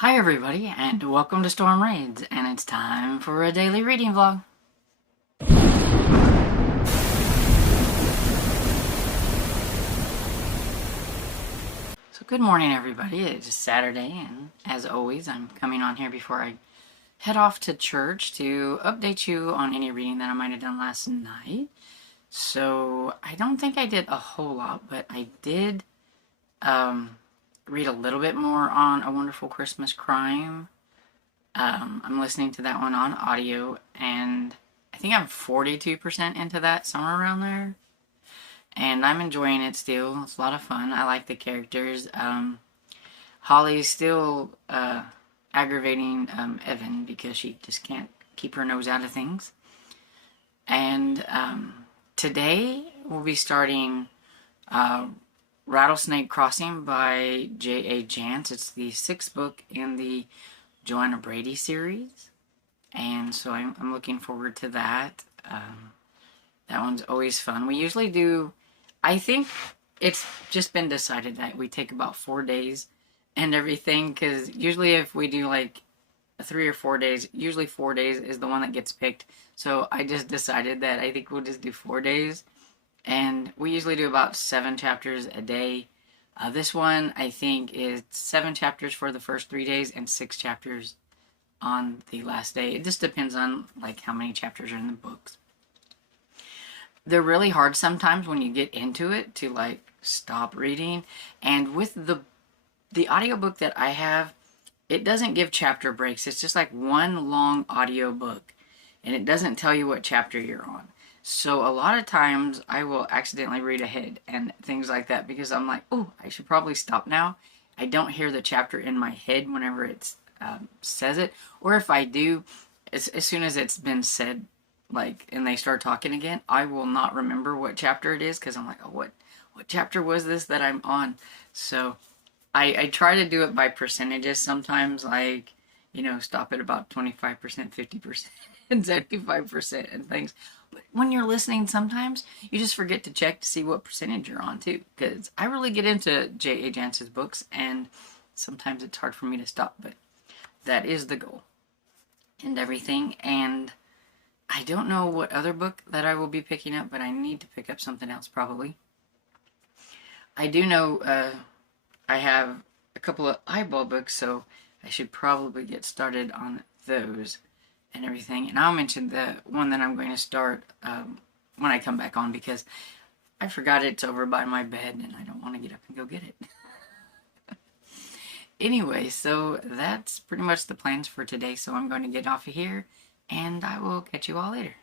Hi everybody, and welcome to Storm Raids, and it's time for a daily reading vlog. So good morning everybody, it's Saturday, and as always I'm coming on here before I head off to church to update you on any reading that I might have done last night. So I don't think I did a whole lot, but I did read a little bit more on A Wonderful Christmas Crime. I'm listening to that one on audio, and I think I'm 42% into that, somewhere around there. And I'm enjoying it still. It's a lot of fun. I like the characters. Holly's still aggravating Evan because she just can't keep her nose out of things. And today we'll be starting Rattlesnake Crossing by J.A. Jance. It's the 6th book in the Joanna Brady series, and so I'm looking forward to that. That one's always fun. We usually do, I think it's just been decided that we take about 4 days and everything, because usually if we do like 3 or 4 days, usually 4 days is the one that gets picked. So I just decided that I think we'll just do 4 days. And we usually do about 7 chapters a day. This one, I think, is 7 chapters for the first 3 days and 6 chapters on the last day. It just depends on like how many chapters are in the books. They're really hard sometimes when you get into it to like stop reading. And with the audiobook that I have, it doesn't give chapter breaks. It's just like one long audio book, and it doesn't tell you what chapter you're on. So a lot of times I will accidentally read ahead and things like that because I'm like, oh, I should probably stop now. I don't hear the chapter in my head whenever it says it. Or if I do, as soon as it's been said, like, and they start talking again, I will not remember what chapter it is because I'm like, oh, what chapter was this that I'm on? So I try to do it by percentages sometimes, like, you know, stop at about 25%, 50%, and 75% and things. But when you're listening, sometimes you just forget to check to see what percentage you're on too. Because I really get into J.A. Jance's books, and sometimes it's hard for me to stop. But that is the goal and everything. And I don't know what other book that I will be picking up, but I need to pick up something else probably. I do know I have a couple of eyeball books, so I should probably get started on those and everything. And I'll mention the one that I'm going to start when I come back on, because I forgot it's over by my bed and I don't want to get up and go get it. Anyway, so that's pretty much the plans for today. So I'm going to get off of here, and I will catch you all later.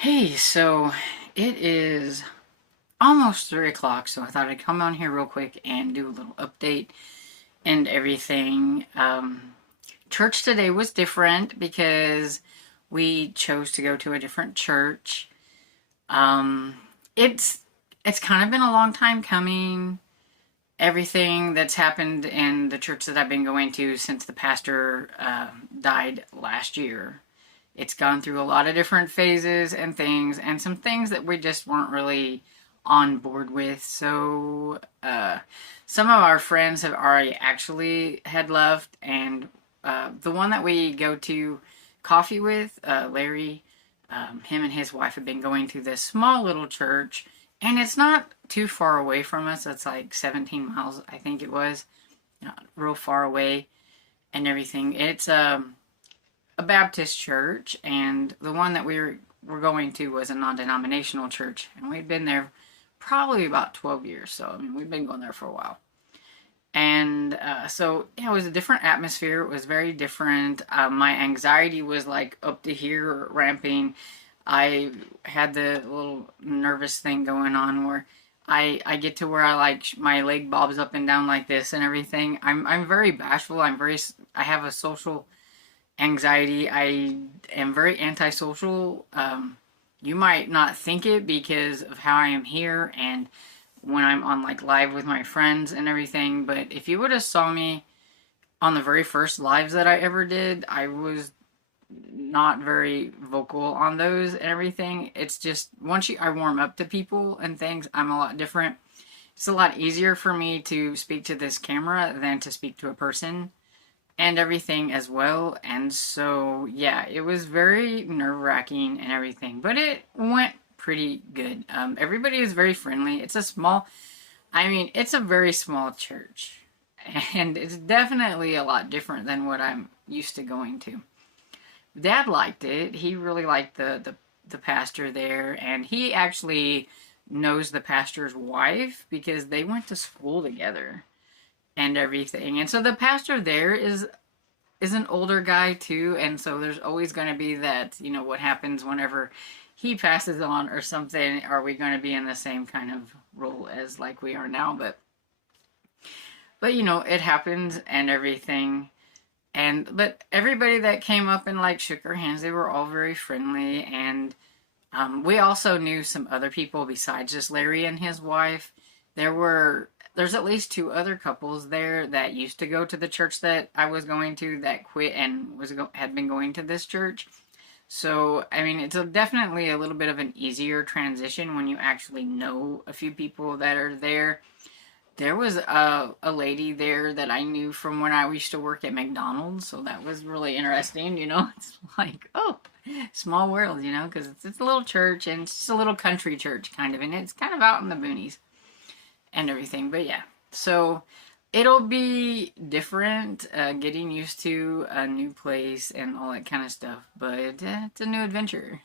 Hey, so it is almost 3 o'clock, so I thought I'd come on here real quick and do a little update and everything. Church today was different because we chose to go to a different church. Um, it's it's kind of been a long time coming. Everything that's happened in the church that I've been going to since the pastor died last year. It's gone through a lot of different phases and things, and some things that we just weren't really on board with. So, some of our friends have already actually had left, and the one that we go to coffee with, Larry, him and his wife have been going to this small little church, and it's not too far away from us. It's like 17 miles, I think it was, not real far away, and everything. It's a Baptist church, and the one that we were going to was a non-denominational church, and we'd been there probably about 12 years. So I mean, we've been going there for a while. And so yeah, it was a different atmosphere. It was very different. My anxiety was like up to here, ramping. I had the little nervous thing going on where I get to where I like my leg bobs up and down like this and everything. I'm very bashful. I have a social anxiety. I am very antisocial. You might not think it because of how I am here and when I'm on like live with my friends and everything, but if you would have saw me on the very first lives that I ever did, I was not very vocal on those and everything. It's just once I warm up to people and things, I'm a lot different. It's a lot easier for me to speak to this camera than to speak to a person and everything as well. And so, yeah, it was very nerve-wracking and everything, but it went pretty good. Everybody is very friendly. It's it's a very small church, and it's definitely a lot different than what I'm used to going to. Dad liked it. He really liked the pastor there, and he actually knows the pastor's wife because they went to school together and everything. And so the pastor there is an older guy too, and so there's always going to be that, what happens whenever he passes on or something. Are we going to be in the same kind of role as like we are now? But it happens and everything. But everybody that came up and like shook our hands, they were all very friendly. And we also knew some other people besides just Larry and his wife. There's at least 2 other couples there that used to go to the church that I was going to that quit and had been going to this church. So, I mean, it's definitely a little bit of an easier transition when you actually know a few people that are there. There was a lady there that I knew from when I used to work at McDonald's, so that was really interesting, It's like, oh, small world, because it's a little church, and it's just a little country church, kind of, and it's kind of out in the boonies and everything. But yeah, so it'll be different, getting used to a new place and all that kind of stuff, but it's a new adventure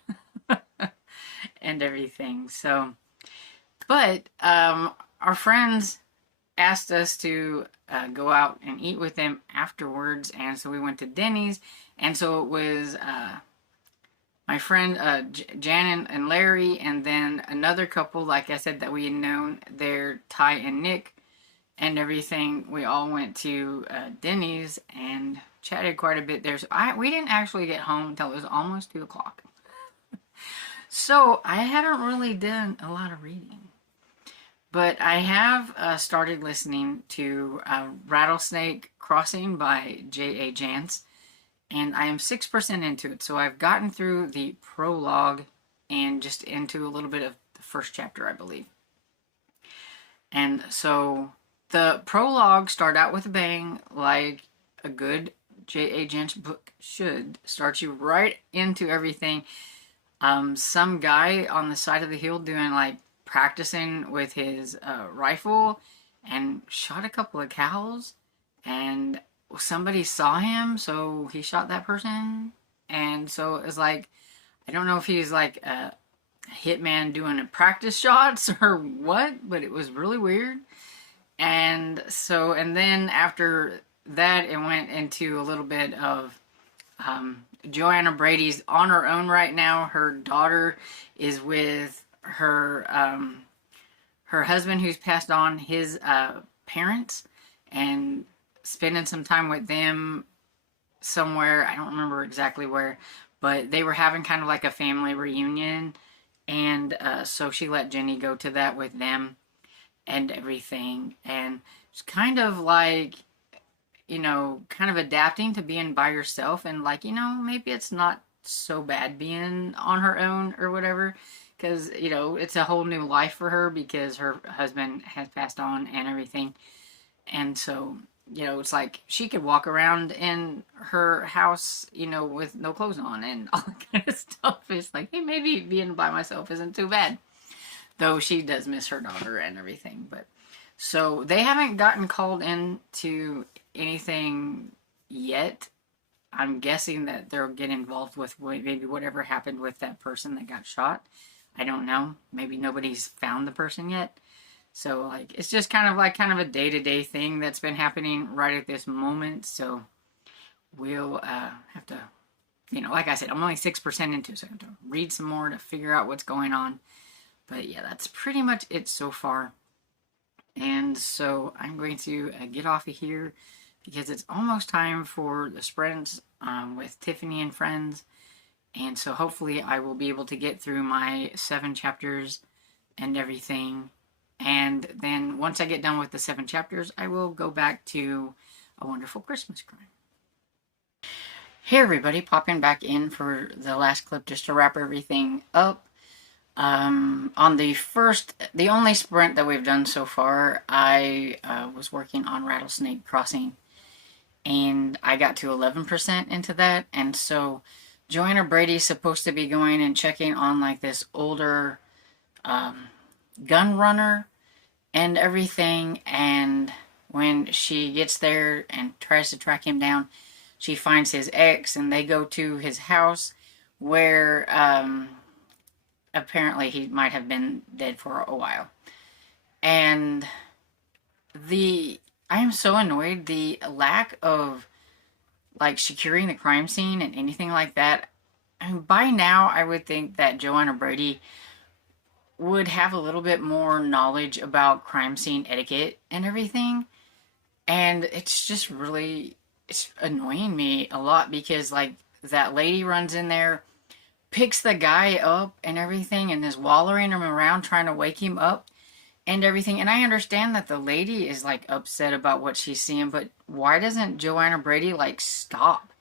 and everything. So, but our friends asked us to go out and eat with them afterwards, and so we went to Denny's, and so it was my friend Jan and Larry, and then another couple, like I said, that we had known, they're Ty and Nick and everything. We all went to Denny's and chatted quite a bit there. So we didn't actually get home until it was almost 2 o'clock. So I hadn't really done a lot of reading. But I have started listening to Rattlesnake Crossing by J.A. Jance, and I am 6% into it. So I've gotten through the prologue and just into a little bit of the first chapter, I believe. And so the prologue start out with a bang, like a good J.A. Jance book should. Start you right into everything. Some guy on the side of the hill doing like practicing with his rifle and shot a couple of cows, and somebody saw him, so he shot that person. And so it was like, I don't know if he's like a hitman doing a practice shots or what, but it was really weird. And then after that, it went into a little bit of Joanna Brady's on her own right now. Her daughter is with her husband, who's passed on, his parents, and spending some time with them somewhere. I don't remember exactly where, but they were having kind of like a family reunion, and so she let Jenny go to that with them and everything. And it's kind of like, you know, kind of adapting to being by herself, and like, you know, maybe it's not so bad being on her own or whatever, because, you know, it's a whole new life for her because her husband has passed on and everything. And so, you know, it's like she could walk around in her house, you know, with no clothes on and all that kind of stuff. It's like, hey, maybe being by myself isn't too bad. Though she does miss her daughter and everything. But so they haven't gotten called into anything yet. I'm guessing that they'll get involved with maybe whatever happened with that person that got shot. I don't know. Maybe nobody's found the person yet. So, like, it's just kind of a day-to-day thing that's been happening right at this moment. So, we'll have to, you know, like I said, I'm only 6% into, so I have to read some more to figure out what's going on. But yeah, that's pretty much it so far. And so, I'm going to get off of here because it's almost time for the sprints with Tiffany and friends. And so, hopefully, I will be able to get through my 7 chapters and everything. And then once I get done with the 7 chapters, I will go back to A Wonderful Christmas Crime. Hey everybody, popping back in for the last clip just to wrap everything up. On the only sprint that we've done so far, I was working on Rattlesnake Crossing. And I got to 11% into that. And so Joanna Brady's supposed to be going and checking on like this older gun runner and everything, and when she gets there and tries to track him down, she finds his ex, and they go to his house where apparently he might have been dead for a while. And I am so annoyed, the lack of like securing the crime scene and anything like that. I mean, by now I would think that Joanna Brady would have a little bit more knowledge about crime scene etiquette and everything. And it's just really, it's annoying me a lot because like that lady runs in there, picks the guy up and everything, and is wallowing him around trying to wake him up and everything. And I understand that the lady is like upset about what she's seeing, but why doesn't Joanna Brady like stop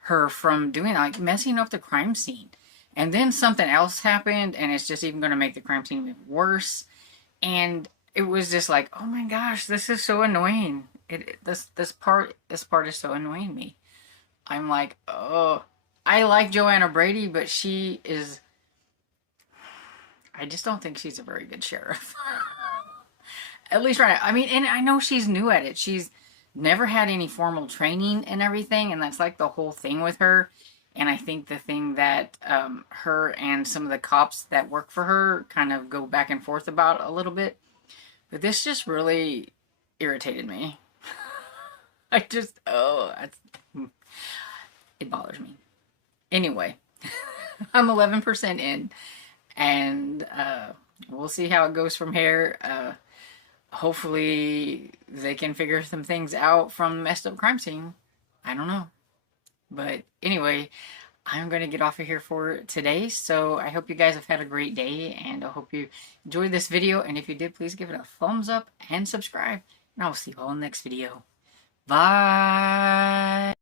her from doing like messing up the crime scene? And then something else happened, and it's just even going to make the crime scene even worse. And it was just like, oh my gosh, this is so annoying. This part is so annoying me. I'm like, oh, I like Joanna Brady, but she is, I just don't think she's a very good sheriff. At least right now. I mean, and I know she's new at it. She's never had any formal training and everything, and that's like the whole thing with her. And I think the thing that her and some of the cops that work for her kind of go back and forth about a little bit. But this just really irritated me. It bothers me. Anyway, I'm 11% in. And we'll see how it goes from here. Hopefully they can figure some things out from the messed up crime scene. I don't know. But anyway, I'm going to get off of here for today. So I hope you guys have had a great day, and I hope you enjoyed this video. And if you did, please give it a thumbs up and subscribe. And I'll see you all in the next video. Bye!